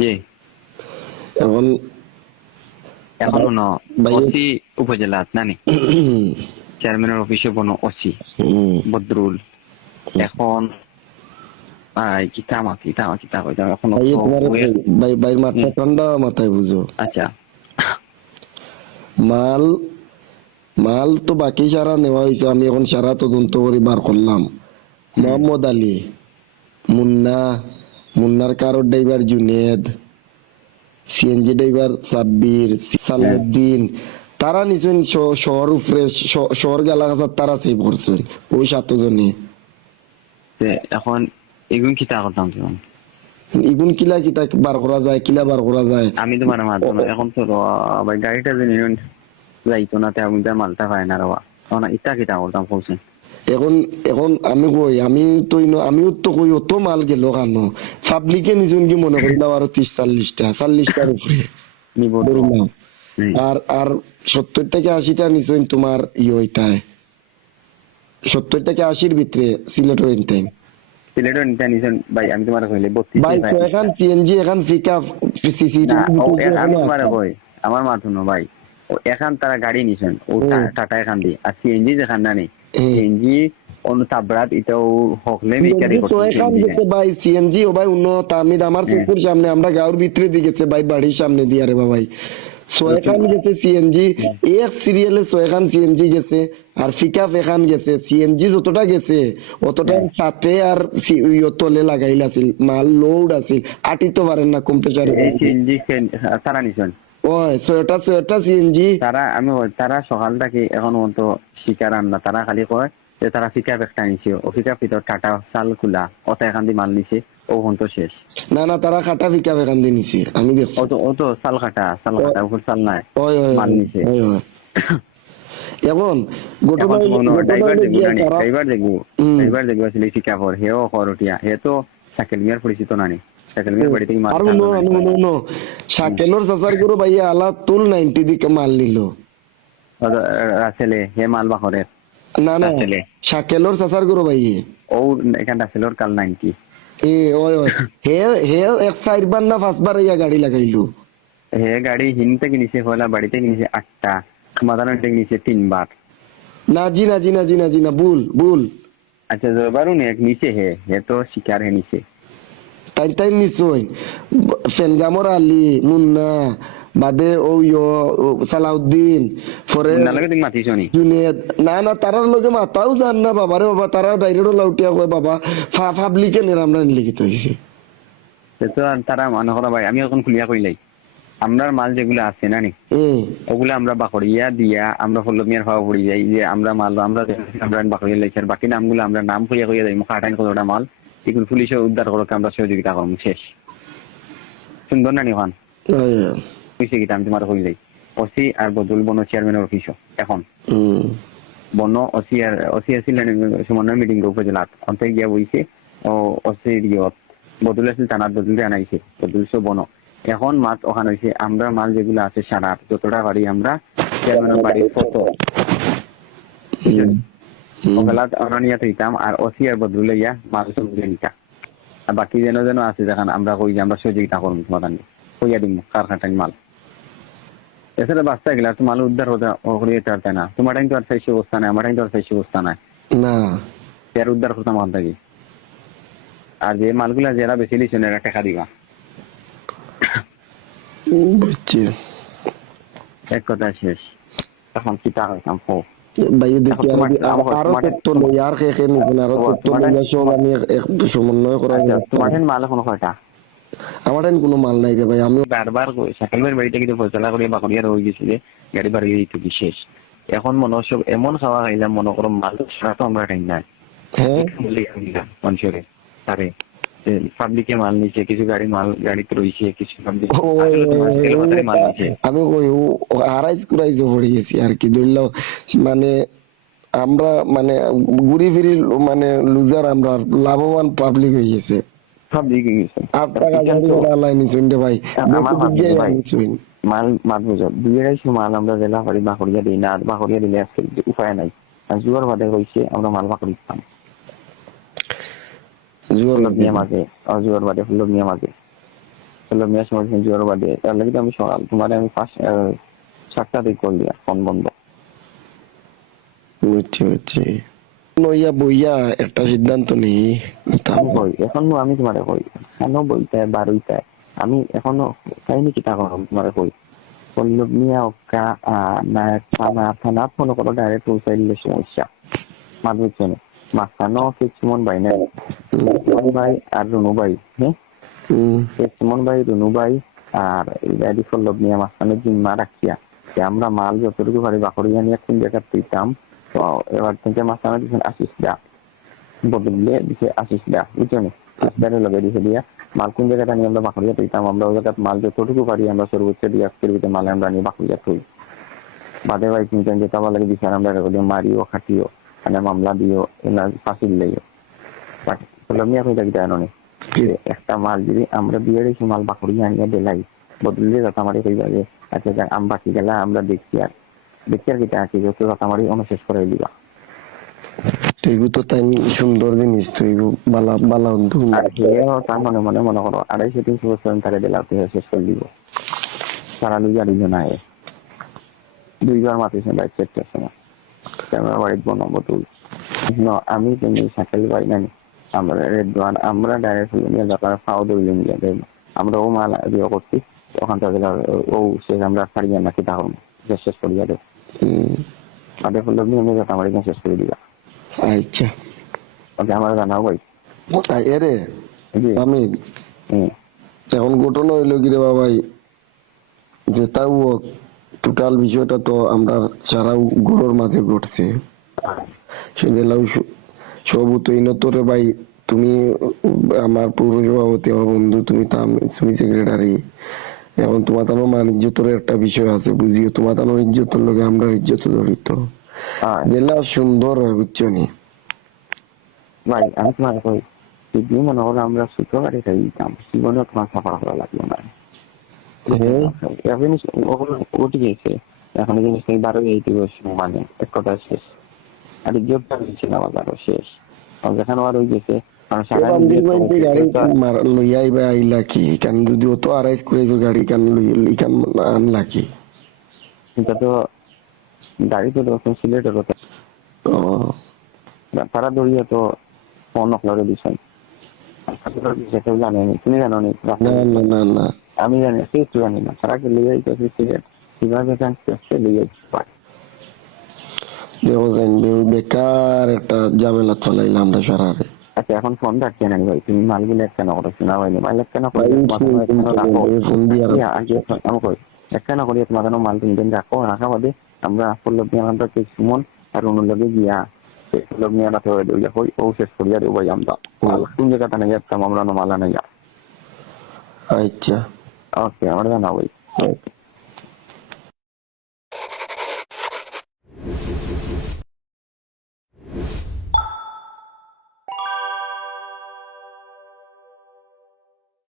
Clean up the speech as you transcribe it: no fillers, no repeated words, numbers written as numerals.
জি এখন এখনো ন বাইরে ওসি উপজেলা নানি চেয়ারম্যানের অফিসে বনো ওসি বদরুল এখন কিতা কইতাম এখন বাইরে তোমার বাইর মাথা ঠান্ডা মাথায় বুঝো। আচ্ছা মাল মাল তো বাকি সারা নেওয়া হয়েছে, আমি এখন সারা তদন্ত করে বার করলাম। মোহাম্মদ আলী, মুন্নার কারোর driver Junaid, CNG driver Sabbir, Salauddin, তারা নিছেন শহর উপরে শহর এলাকা তারা সেভ করছেন ওই 7 জনে। এখন এগুন কিতা করতাম তখন ইগুন কিলা কিতা বার করা যায়, কিলা বার করা যায় আমি তো মানে মারতো না এখন তো ভাই গাড়িটা যে নিলেন যাইতো না তে আমি মালটা পাই না রওয়া তখন ইটা কিতা করতাম বলছেন এখন এখন আমি কই আমি তো আমিও তো কই অত মাল গেল কেন পাবলিকে নিছেন কি মনে করি দাও আরো 30-40টার উপরে নিব ধরুন না। আর 70 থেকে 80টা নিছেন তোমার ওইটায় 70 থেকে 80-র ভিতরে সিলেট ওই টাইম সিলেটও নিতে নিছেন ভাই আমি তোমার কইলে 32 ভাই তো এখন সিএনজি এখন পিকআপ সিসি আমি তোমার কই আমার মাথুনো ভাই ও এখন তারা গাড়ি নিছেন ও টাটা এখান দিয়ে আর সিএনজি যেখান না নেই সিএনজি অন্য তাবরাত এটাও হকলে বিকারি করতে ভাই সিএনজি ও ভাই উন্নত তামিদ আমার পুকুর সামনে আমরা গাঁর ভিতরে দিকেছে ভাই বাড়ির সামনে দিয়ে আরে ভাই 6 খান গেছে সিএনজি এক সিরিয়ালে 6 খান সিএনজি গেছে আর পিকআপ এখান গেছে সিএনজি যতটা গেছে অতটা সাথে আর তলে লাগাইল আছিল মাল লোড আছিল আটি তো পারেন না কম্প্রেসার সিএনজি তারা নিছেন ওই ছয়টা সিএনজি তারা সকাল থেকে এখন তো শিকার আন না তারা খালি কয় যে তারা পিকআপ একটা নিছে ও পিকআপ ভিতর টাটা চাল খোলা ওটা এখান দিয়ে মাল নিছে ও তো শেষ না তারা খাটা পিকআপ এখান দিয়ে নিছে আমি দেখছি ও তো চাল কাটা উপর চাল নাই মাল নিছে এখন ড্রাইভার দেখবো আসলে পিকআপর হেও খরটিয়া হে তো সাইকেল মিয়ার পরিচিত নানি সাইকেল মিয়ার বাড়ি থেকে মাল সাইকেলের সাসার গুলো ভাইয়া আলা তুল 90 দিকে মাল নিল রাসেলে হে মাল বাহরের না সাইকেলের সাসার গুলো ভাইয়া ও এখান রাসেলের কাল 90 ওই হে এক 4বার না 5বার ইয়া গাড়ি লাগাইলো হে গাড়ি হিনতে কিনেছে হলা বাড়িতে কিনেছে 8টা সমাধান কিনেছে 3বার না ভুল আচ্ছা জবারুন এক নিচে হে তো শিকার হে নিচে তাই নিশ্চয় সেনগামর আলী মুন্না বাদে ও সালাউদ্দিন পরে জুনেদ না তারার লগে মাতাও জান না বাবারে বাবা তারা ডাইরেক্ট লাউটিয়া কয় বাবা পাবলিকে নিয়ে আমরা লিখিত হয়েছে তো তারা মনে করা ভাই আমি এখন খুলিয়া কইলাই আমরার মাল যেগুলো আছে না নি ওগুলো আমরা বাকড়িয়া দিয়া আমরা হলমিয়ার ভাবা পড়ি যাই যে আমরা মাল আমরা বাকড়িয়া লাইছি আর বাকি নামগুলো আমরা নাম কইয়া যাই মুখ আটাইন কতটা মাল এগুলো পুলিশে উদ্ধার করতে আমরা সহযোগিতা করবো শেষ সুন্দর না নিহান হয়েছে কিটা আমি তোমার কইলাই ওসি আর বদুল বন চেয়ারম্যানের অফিসও এখন বন ওসি আসছিলেন সমন্বয় মিটিং উপজেলাত অন্তে গিয়া বইছে ও ওসি ইয়ত বদুল আসছিল থানার বদুল আনাইছে বদুল সব বন এখন মাছ ওখানে হয়েছে আমরা মাল যেগুলো আছে সারা যতটা বাড়ি আমরা চেয়ারম্যানের বাড়ির ফটো ওগুলাত আমরা নিয়ে দিতাম আর ওসি আর বদুল ইয়া মাল সব নিতাম আর বাকি যেন আছে যেখানে আমরা কই যে আমরা সহযোগিতা করবো তোমার কইয়া দিব কারখানাটাই মাল এছাড়া বাচ্চা গেলে তো মাল উদ্ধার হতে পারতে না তোমার টাইম তো আর সেই অবস্থা নাই আমার টাইম তো আর সেই অবস্থা নাই না এর উদ্ধার করতাম মাল থাকি আর যে মালগুলা যারা বেশি লিছেন এরা টাকা দিবা এক কথা শেষ এখন কি টাকা হইতাম ভাই দেখি আরো তো ইয়ার খেয়ে নিবেন আরো তো সব আমি এক সমন্বয় করা তোমার মাল এখন কয়টা আমার কোনো মাল নাই রে ভাই আমি বারবার সাইকেলের বাড়িতে কিন্তু ফয়সালা করিয়া বাকরিয়া রয়ে গেছে যে গাড়ি বাড়িয়ে দিত বিশেষ এখন মনে সব এমন খাওয়া খাইলাম মনে করো মাল ছাড়া তো আমরা টাইম নাই মানুষের তারে পাবলিকে মাল নিচ্ছে কিছু গাড়িতে রয়েছে কিছু মাল নিচ্ছে আমি আড়াইশ কুড়াইশ পড়ে গেছি আর কি ধরলেও মানে আমরা মানে ঘুরি ফিরি মানে লুজার আমরা লাভবান পাবলিক হয়ে গেছে পাবলিক হয়ে গেছে মাল মাল বুঝো 2-250 মাল আমরা জেলা বাড়ি বাকরিয়া দিই না বাকরিয়া দিলে উপায় নাই আর জোয়ার বাদে হয়েছে আমরা মাল বাকরি দিতাম জোয়ার বাদে ফুল নিয়ে মাঝে হলো মেয়ে সময় জোর বাদে তার লাগে আমি সকাল তোমার আমি 7টা দিক কল দিয়া ফোন বন্ধ বুঝছি নইয়া বইয়া একটা সিদ্ধান্ত নেই আমি কই এখনো আমি তোমারে কই কেন বলতে বারুইতে আমি এখনো চাইনি কিতা করম তোমারে কই পল্লব মিয়া ওকা না থানা ফোন করো ডাইরেক্ট পৌঁছাইলে সমস্যা মাধুচনে মাঝখানো সুমন ভাই নাই সুমন ভাই আর রুনু ভাই হ্যাঁ সুমন ভাই রুনু ভাই আর এই পল্লব মিয়া মাঝখানে জিম্মা রাখিয়া যে আমরা মাল যতটুকু পারি বাকরিয়া নিয়ে কোন জায়গা দিতাম তো এবার থেকে মাঝখানে দিচ্ছেন আশিস দা বদলে দিছে আশিস দা বুঝছেন আসদারে লগে দিছে দিয়া মাল কোন জায়গাটা নিয়ে আমরা বাকরিয়া দিতাম আমরা ওই জায়গায় মাল যতটুকু পারি আমরা সর্বোচ্চ দিয়ে আজকের ভিতরে মাল আমরা নিয়ে বাকরিয়া থই বাদে ভাই চিন্তা যেটা ভালো লাগে বিচার আমরা রেকর্ডিং মারিও খাটিও মানে মামলা দিও এনা ফাঁসিল লাইও পল্লব মিয়া কই থাকি জানো নি একটা মাল যদি আমরা দিয়ে রেখে মাল বাকরিয়া আনিয়ে দেলাই বদলে যাতে আমার কইবা যে আচ্ছা আম বাকি গেলা আমরা দেখি আর কিটা আছে যত যাতে আমার অনুশেষ করে দিবা তুইগু তো তাই সুন্দর জিনিস তুইগু বালা বালা আর হেও তার মনে করো 250-300 বছর তারে দিলা তুই শেষ করে দিব সারা লুইয়া দিল না এ 2 বার মাতিছে বাইক চেকটার সময় ক্যামেরা বাড়িতে বনাবো তুই আমি তুমি সাইকেল পাই না আমরা রেডওয়ান আমরা ডাইরেক্ট নিয়ে যাতার ফাও দইলে নিয়ে যাই আমরা ও মাল দিয়ে করছি ওখান থেকে ও সে আমরা ছাড়িয়ে নাকি তাহলে শেষ করিয়া দেব তাদের পল্লব নিয়ে নিয়ে যাতে আমার এখানে শেষ করে দিবা আচ্ছা ওকে আমার জানাও ভাই এরে আমি এখন ঘটনা হইলো কি রে বাবাই যে তাও টোটাল বিষয়টা তো আমরা ছাড়াও গরুর মাঝে ঘটছে সেগুলাও সবু তো ইনতরে ভাই তুমি আমার পৌর সভাপতি আমার বন্ধু তুমি সেক্রেটারি এখন তোমার তো মান ইজ্জতের একটা বিষয় আছে বুঝিও তোমার তো ইজ্জতের লগে আমরা ইজ্জত জড়িত জেলা সুন্দর বুঝছো নি ভাই আমি তোমার কই যদি মনে করো আমরা ছোট গাড়িটা দিতাম জীবনে তোমার সাফা করা লাগলো না এখন উঠে গেছে এখন জিনিস 12 বছর মানে এক কথা শেষ আর ইজ্জতটা ছিল আমার আরো শেষ যেখানে আর ওই গেছে লইয়া আইবা আইলা কি কারণ যদি অত আড়াইশ করে গাড়ি কান আনলা কি এটা তো গাড়ি তো তখন সিলেটের কথা তারা দড়িয়ে তো ফোন অফলারে দিচ্ছেন জানেনি তুমি জানো নি না আমি জানি কিছু জানি না তারা কি লিয়ে যাইতেছে সিলেট কিভাবে লিয়ে দেখো বেকার একটা ঝামেলা চলাইলাম আমরা সারারে আচ্ছা এখন ফোন রাখছি না ভাই তুমি মালগুলো কেন করছো না ভাই মাল কেন কেন করিয়া তোমার মাল তুমি রাখো রাখা বাদে আমরা পল্লব মিয়া সুমন আর অনুলগে গিয়া পল্লব মিয়া রাখে ও শেষ করিয়া দেবো ভাই আমরা কোন জায়গাটা নিয়ে যাচ্তাম আমরা মালা নিয়ে আচ্ছা ওকে আমরা জানাবো ভাই